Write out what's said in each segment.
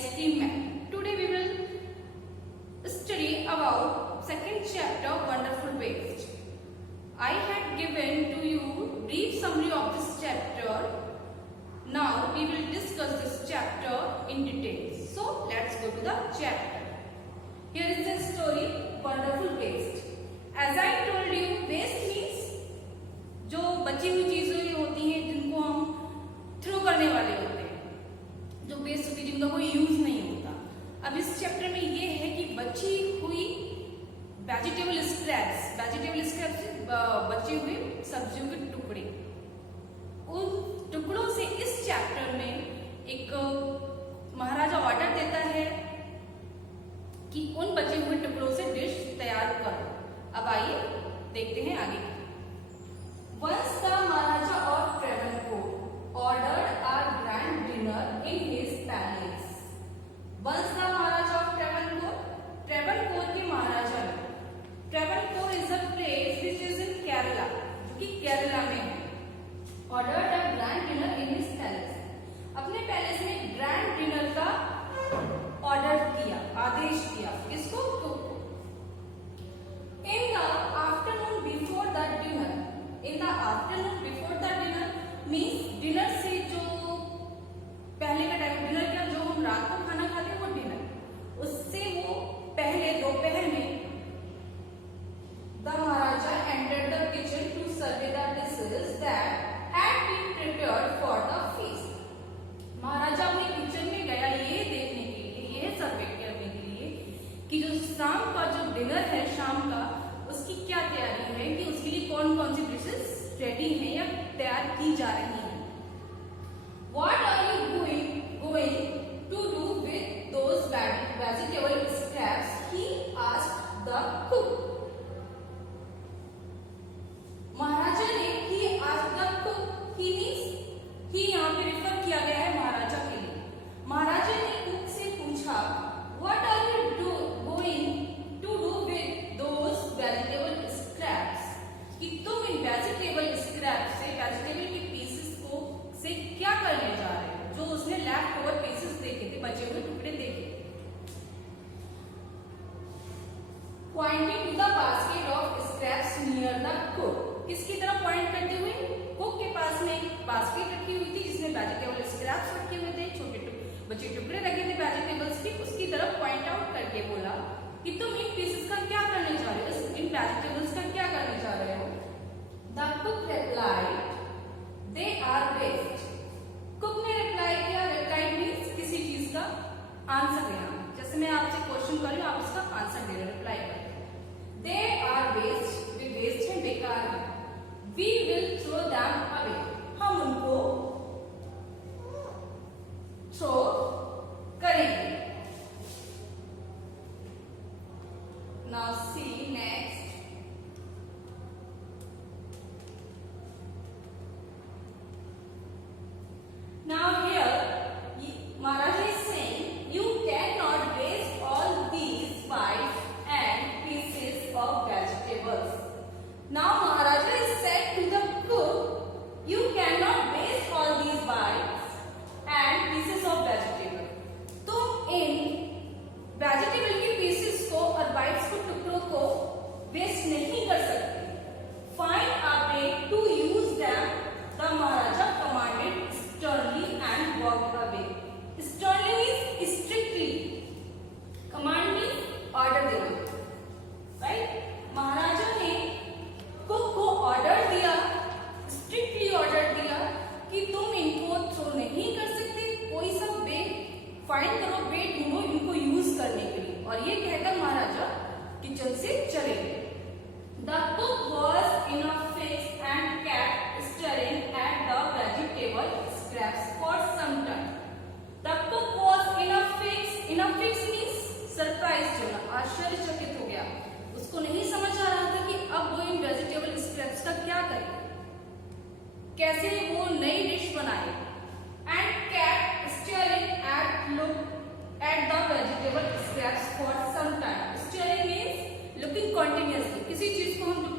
esteem man. Today we will study about second chapter, Wonderful Waste. I had given to you brief summary of this chapter. Now we will discuss this chapter in detail. So let's go to the chapter. Here is the story, Wonderful Waste. As I told you, waste means जो बची हुई चीजें होती हैं जिनको हम throw करने वाले होते हैं, जो वेस्ट होती है जिनका कोई यूज नहीं होता. अब इस चैप्टर में ये है कि बची हुई वेजिटेबल स्क्रैप्स बचे हुए सब्जियों के टुकड़े, उन टुकड़ों से इस चैप्टर में एक महाराजा ऑर्डर देता है कि उन बचे हुए टुकड़ों से डिश तैयार करो. अब आइए देखते हैं आगे. Once the Maharaja of Travancore ordered a grand dinner in his palace. Once the Maharaja of Travancore के महाराजा ने, Travancore is a place which is in Kerala, जो कि केरला में है. Ordered a grand dinner in his palace. अपने palace में grand dinner का order किया, आदेश किया. किसको? In the afternoon before the dinner. In the afternoon before the dinner means dinner से जो पहले का टाइम, डिनर क्या जो हम रात को खाना खाते हैं वो डिनर, उससे वो पहले दोपहर में the Maharaja entered the kitchen to survey the dishes that had been prepared for the feast. महाराजा अपने किचन में गया ये देखने के लिए, ये सर्वे करने के लिए कि जो शाम का जो डिनर है शाम का, उसकी क्या तैयारी है, कि उसके लिए कौन कौन सी डिशेस रेडी हैं या तैयार की जा रही हैं. What are you going to do with those vegetable scraps? He asked the cook. महाराजा ने he asked the cook. He means he यहाँ पे रेफर किया गया है महाराजा के लिए. महाराजा ने कुक से पूछा What are you going to do with those vegetable scraps? कि तुम इन वेजिटेबल स्क्रैप से, वेजिटेबल के पीसेस को से क्या करने जा रहे हो, जो उसने लेफ्ट ओवर पीसेस देखे थे, बचे हुए टुकड़े देखे. Pointing to the basket of scraps near the cook. किसकी तरफ पॉइंट करते हुए? कुक के पास में एक बास्केट रखी हुई थी जिसमें वेजिटेबल स्क्रैप्स रखे हुए थे, छोटे बचे टुकड़े रखे थे वेजिटेबल्स के. उसकी तरफ पॉइंट आउट करके बोला कि तुम इन पीसेस का क्या करने जा रहे हो, इन वेजिटेबल्स का क्या करने जा रहे हो. The cook replied, they are waste. Cook ने रिप्लाई किया. रिप्लाई मीन्स किसी चीज का आंसर देना. जैसे मैं आपसे क्वेश्चन कर रही हूँ, आप उसका आंसर दे रहे हो, रिप्लाई कर. They are waste. They waste हैं, बेकार हैं. We will throw them away. हम उनको थ्रो करेंगे. Now see next. Now here Maharaja is saying you cannot waste all these bites and pieces of vegetables. Now Maharaja is said to the cook, you cannot waste all these bites and pieces of vegetable. तुम इन vegetable के pieces को और bytes को, टुकड़ों को waste नहीं कर सकते. Find a way to use them. The Maharaja commanded sternly and walked away. Sternly means strictly. Command means order देना. Right? महाराजा ने कुक को ऑर्डर दिया, स्ट्रिक्टली ऑर्डर दिया कि तुम इनको थ्रो नहीं कर सकते, कोई सा वे फाइंड करो, वे ढूंढो इनको यूज करने के लिए. और ये कहकर महाराजा किचन से चले गए. The cook was in a fix and kept staring at the vegetable scraps for some time. The cook was in a fix. In a fix means surprised होना, आश्चर्यचकित हो गया. उसको नहीं समझ आ रहा था कि अब वो इन वेजिटेबल स्क्रैप्स का क्या करे, कैसे वो नई डिश बनाए. And kept staring at the vegetable scraps for some time. Staring means looking continuously. किसी चीज को हम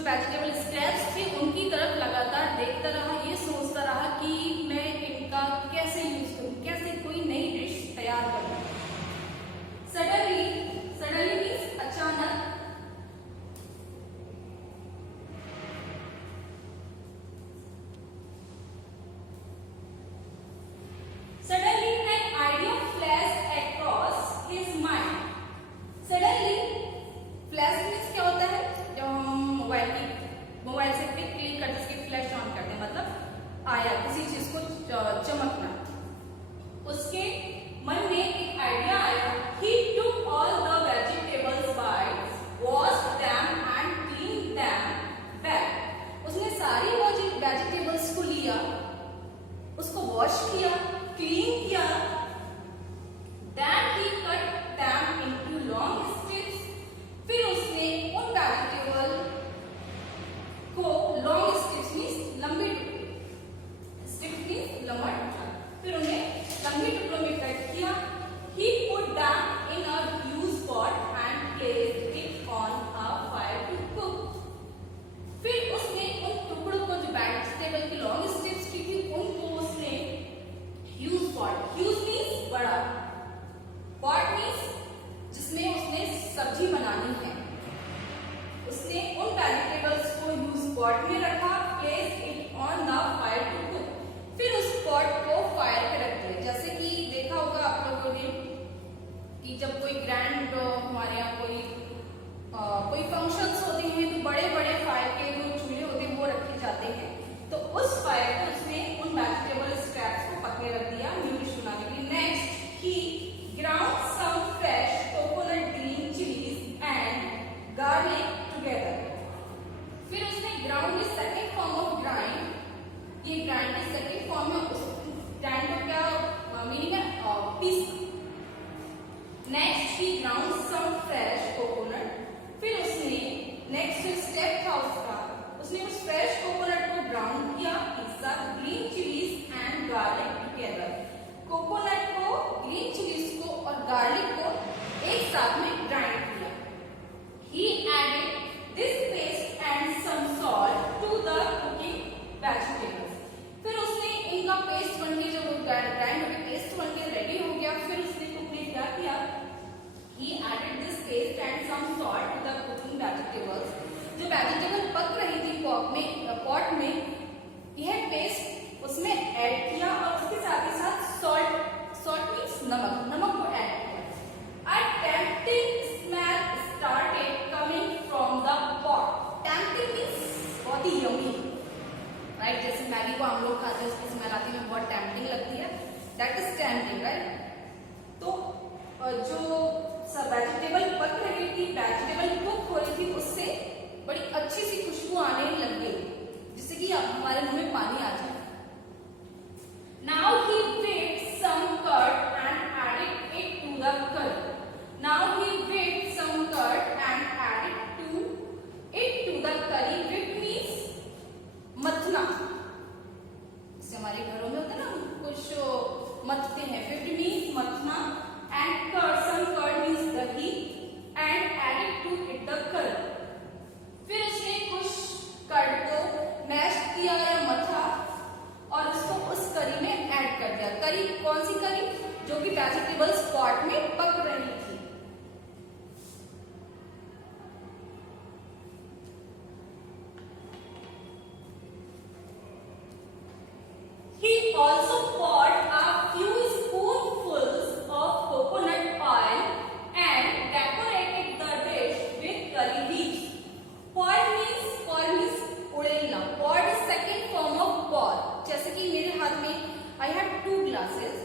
जो वेजिटेबल स्क्रैप्स थे उनकी तरफ लगातार देखता रहा, ये सोचता रहा कि मैं इनका कैसे यूज करूं, कैसे कोई नई डिश तैयार करूं। सडनली मीन्स अचानक, suddenly an idea flashed across his mind. Suddenly flash means क्या होता है, जब हम मोबाइल से पिक क्लिक करते उसकी फ्लैश ऑन करते हैं, मतलब आया किसी चीज को चमकना। उसके मन में एक आइडिया आया। He took all the vegetables bites, washed them and cleaned them well. उसने सारी वेजिटेबल्स को लिया, उसको वॉश किया, क्लीन किया। Then he cut them into long strips. फिर उसने उन वेजिटेबल को लॉन्ग स्ट्रिप्स मीन्स लंबे टुकड़े, स्ट्रिप्स मीन्स लंबा टुकड़ा, फिर उन्हें लंबे टुकड़ों में कट किया। He put them in a huge pot and placed it on a fire to cook. फिर उसने उन टुकड़ों को, जो वेजिटेबल की लॉन्ग स्ट्रिप्स की थी, उनको उसने ह्यूज पॉट, ह्यूज मीन्स बड़ा, पॉट मीन्स जिसमें उसने सब्जी बनानी है, उसने उन वेजिटेबल्स को ह्यूज पॉट में रखा। Place it on the fire to cook. फिर उस पॉट को फायर पे रख दिया। जैसे कि देखा होगा आप लोगों ने कि जब कोई ग्रैंड हमारे यहाँ कोई फंक्शंस होते हैं तो बड़े बड़े फायर के जो चूल्हे होते हैं वो रखे जाते हैं। तो उस फायर को उसने उन वेजिटेबल स्क्रैप्स को पकने रख दिया न्यू डिश बनाने के लिए। Next he ground some fresh coconut, green chillies and garlic together. फिर उसने ground is second form of grind, ये ग्राइंड इज सेकंड फॉर्म है। उस ग्राइंड का क्या मीनिंग है, पीस। Next he ground some fresh coconut. फिर उसने नेक्स्ट स्टेप था उसका, उसने उस फ्रेश कोकोनट को ग्राउंड किया एक साथ, green chillies and garlic together. Coconut को, ग्रीन चिलीज को और गार्लिक को एक साथ में ग्राइंड किया। He added this paste and some salt to the cooking vegetables. फिर उसने इनका पेस्ट बन के, जब ग्राइंड होकर पेस्ट बन के रेडी हो गया, फिर उसने कुक ने क्या किया, He added this paste and some salt to the cooking vegetables. जो वेजिटेबल पक रही थी पॉट में, यह पेस्ट उसमें ऐड किया और उसके साथ ही साथ सॉल्ट मीन्स नमक को ऐड किया। A tempting smell started coming from the pot. Tempting means बहुत ही यम्मी, राइट? जैसे मैगी को हम लोग खाते हैं, उसकी स्मेल आती है, बहुत टेम्पटिंग लगती है, दैट इज टेम्पटिंग, राइट? तो जो सब वेजिटेबल पक रही थी, वेजिटेबल कुक हो रही थी, उससे बड़ी अच्छी सी खुशबू आने लग गई, जिससे कि हमारे मुंह में पानी आ जाए। Now he whipped some curd and added it to the curry. Now he whipped some curd and added it to the curry. Whip means मथना, जैसे हमारे घरों में होता है ना, कुछ मथते हैं, whipped means मथना, and curd, some curd means दही, and added to it the curry. फिर उसने कुछ कर्ड को मैश किया या मथा और उसको उस करी में ऐड कर दिया। करी कौन सी करी, जो कि वेजिटेबल्स पॉट में पक रही थी। He also poured a few spoonfuls of coconut oil and decorated the dish with curry leaves. Poured means उड़ेलना। Poured is second form of pour. जैसे कि मेरे हाथ में I have 2 glasses,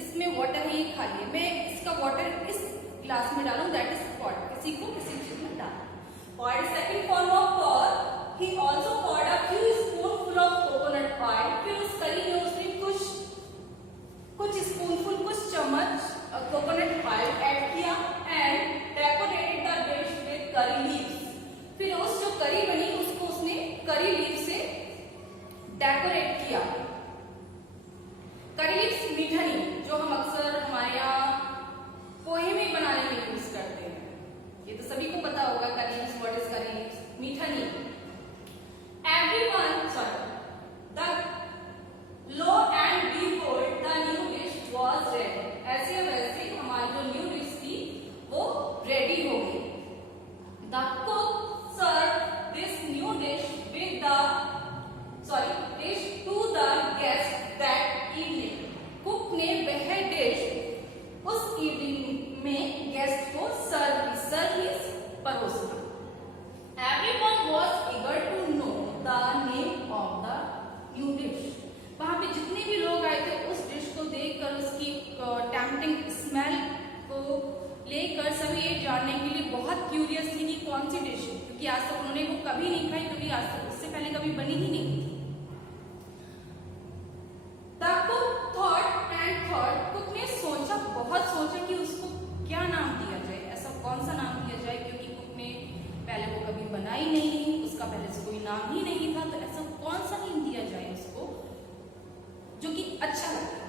इसमें वाटर है, ये खाली है, मैं इसका वाटर इस ग्लास में डालूं, दैट इज pour। किसी को किसी चीज में डालना। Poured is second form of pour. He also poured a few spoonful of coconut oil. फिर उस करी में उसने कुछ स्पूनफुल, कुछ चम्मच कोकोनट ऑयल ऐड किया and decorated the dish with curry leaves. फिर उस जो करी बनी उसको उसने करी लीव से डेकोरेट किया। करी लीव्स मीठा नहीं, जो हम अक्सर हमारे यहाँ पोहे में बनाने में यूज करते हैं, ये तो सभी को पता होगा करी लीव्स, व्हाट इज करी जानने के लिए बहुत क्यूरियस थी कि कौन सी डिश है, क्योंकि आज तक उन्होंने वो कभी नहीं खाई, क्योंकि आज तक उससे पहले कभी बनी ही नहीं थी। The cook thought and thought, cook ने सोचा, बहुत सोचा कि उसको क्या नाम दिया जाए, ऐसा कौन सा नाम दिया जाए, क्योंकि कुक ने पहले वो कभी बनाई नहीं, उसका पहले से कोई नाम ही नहीं था, तो ऐसा कौन सा नेम दिया जाए उसको जो कि अच्छा लगे।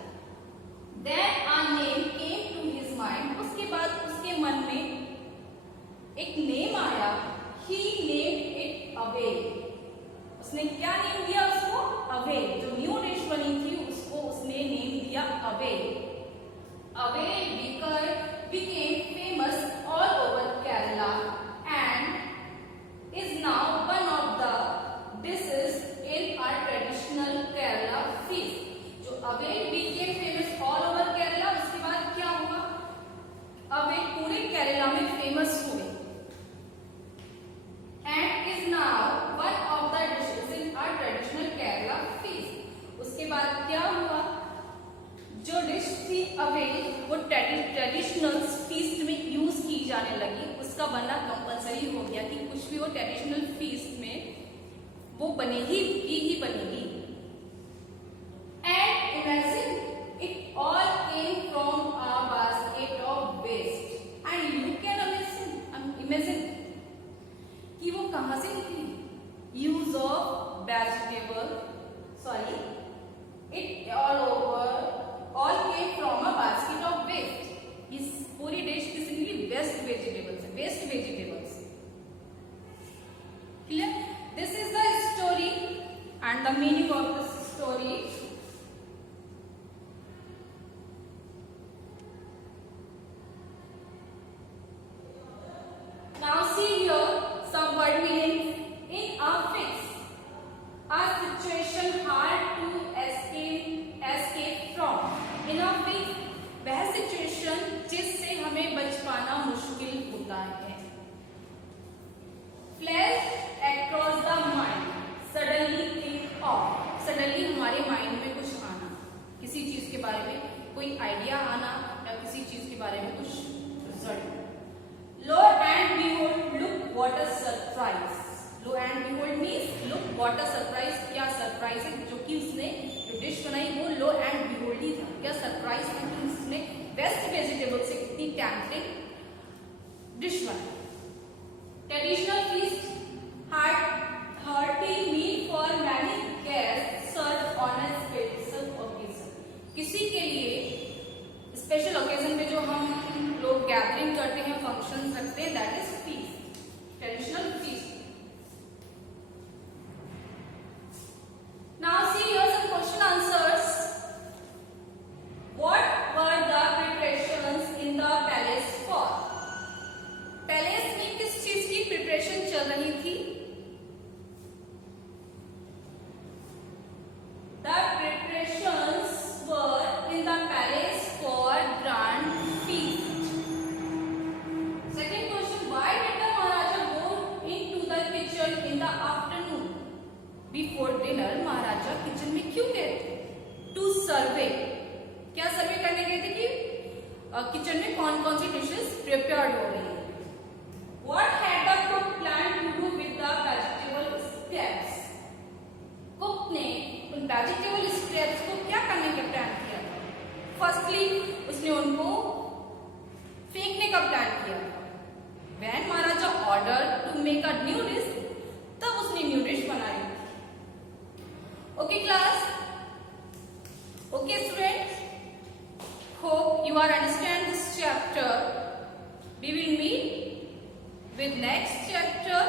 Then a name came to his mind, उसके बाद उसके मन में एक नेम आया। He named it Away, उसने क्या नेम दिया उसको? Away, जो न्यू डिश बनी थी उसको उसने नेम दिया Away। Away became famous all over Kerala and is now one of the dishes in our traditional Kerala feast। जो Away became famous all over Kerala, उसके बाद क्या हुआ? Away पूरे केरला में फेमस हो गई and is now one of the dishes in our traditional Kerala feast। उसके बाद क्या हुआ? जो डिश थी Away वो ट्रेडिशनल फीस्ट में यूज की जाने लगी, उसका बनना कंपलसरी हो गया कि कुछ भी हो ट्रेडिशनल फीस्ट में वो बनेगी ही बनेगी। And imagine it all came from a basket of waste, and you can imagine कि वो कहाँ से निकली? Use of vegetable, sorry, it all came from a basket of waste। इस पूरी डिश किससे निकली? Waste vegetables. Clear? This is the story and the meaning of this story. Now see here some word meanings. In a fix, a situation hard to escape from। In a fix, वह situation जिससे हमें बच पाना मुश्किल होता है। Flash across the mind, suddenly think of, suddenly हमारे mind में कुछ आना, किसी चीज के बारे में कोई आइडिया आना या किसी चीज के बारे में कुछ result. Lo and behold, look what a surprise। Lo and behold means look what a surprise, क्या सरप्राइज है जो कि उसने जो डिश बनाई वो लो एंड बिहोल्ड ही था। क्या सरप्राइज है कि उसने वेस्ट वेजिटेबल से इतनी टेम्पटिंग डिश बनाई। Traditional feast had hearty meal for many guests served on a special occasion। किसी के लिए स्पेशल ओकेजन पे जो हम लोग गैदरिंग करते हैं, फंक्शंस रखते हैं, that is feast, traditional feast. Now see here some question answers. What were the preparations in the palace for? Palace में किस चीज की प्रिपरेशन चल रही थी? The preparations were in the palace for grand feast। Second question, why did the Maharaja go into the kitchen in the afternoon? Before dinner, Maharaja kitchen में क्यों गए थे? To survey, क्या सर्वे करने गए थे कि किचन में कौन कौन सी डिशेस प्रिपेयर्ड हो रही है। What had the cook planned to do with the vegetable scraps? Cook ने उन वेजिटेबल स्क्रैप्स को क्या करने का प्लान किया था? फर्स्टली उसने उनको फेंकने का प्लान किया था। When Maharaja ordered to make a new dish, तब उसने न्यू डिश बनाई। Okay class, okay students, hope you are understand this chapter। We will meet with next chapter